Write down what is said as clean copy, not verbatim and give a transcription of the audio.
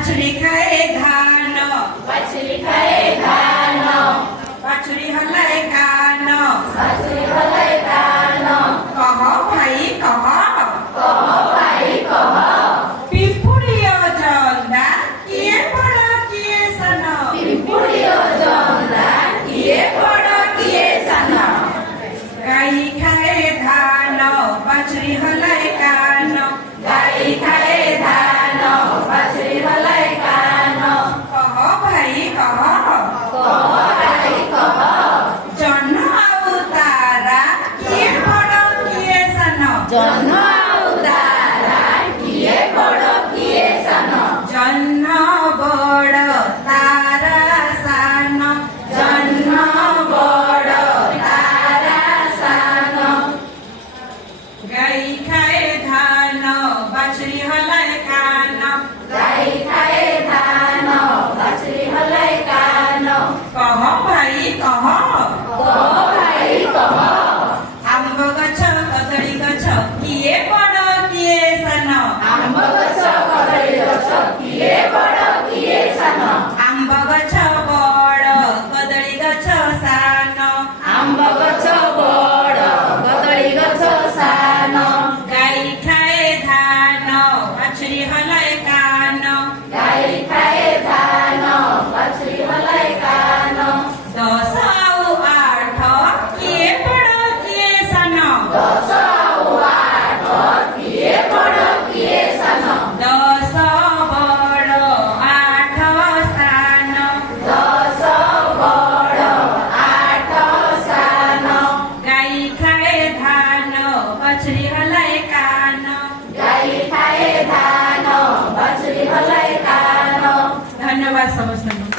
बाछड़ी खाए धान, बाछड़ी खाए धान, बाछड़ी हलाए कान, बाछड़ी हलाए कान, कह भाई कह, कह भाई कह, पिंपुड़ियो जंदा किए बड़ किए सन, पिंपुड़ियो जंदा किए बड़ किए सन, गाई खाए धान, बाछड़ी हलाए कान, गाई खाए धान, बाछड़ी हलाए कान, कह भाई कह, कह भाई कह, जन्न आउ तारा किए बड़ किए सन, जन्न उदारा किए बड़ किए सन, जन्न बड़ तारा सान, जन्न बड़ तारा सान, गाई खाए धान, बाछड़ी हलाए कान, गाई खाए धान, बाछड़ी हलाए कान, कह भाई कह, कह भाई कह, आंब गछ कदळी गछ किए बड़ किए सन, आंब गछ कदळी गछ किए बड़ किए सन, आंब गछ बड़ कदळी गछ सान, आंब गछ बड़ कदळी गछ सान, गाई खाए धान, बाछड़ी हलाए कान, गाई खाए धान, बाछड़ी हलाए कान, 10 आउ 8 किए बड़ किए सन, 10 आउ 8 किए बड़ किए सन, 10 बड़ 8 सान, 10 बड़ 8 सान, गाई खाए धान, बाछड़ी हलाए कान। गाई खाए धान, बाछड़ी हलाए कान। धन्यवाद समस्त।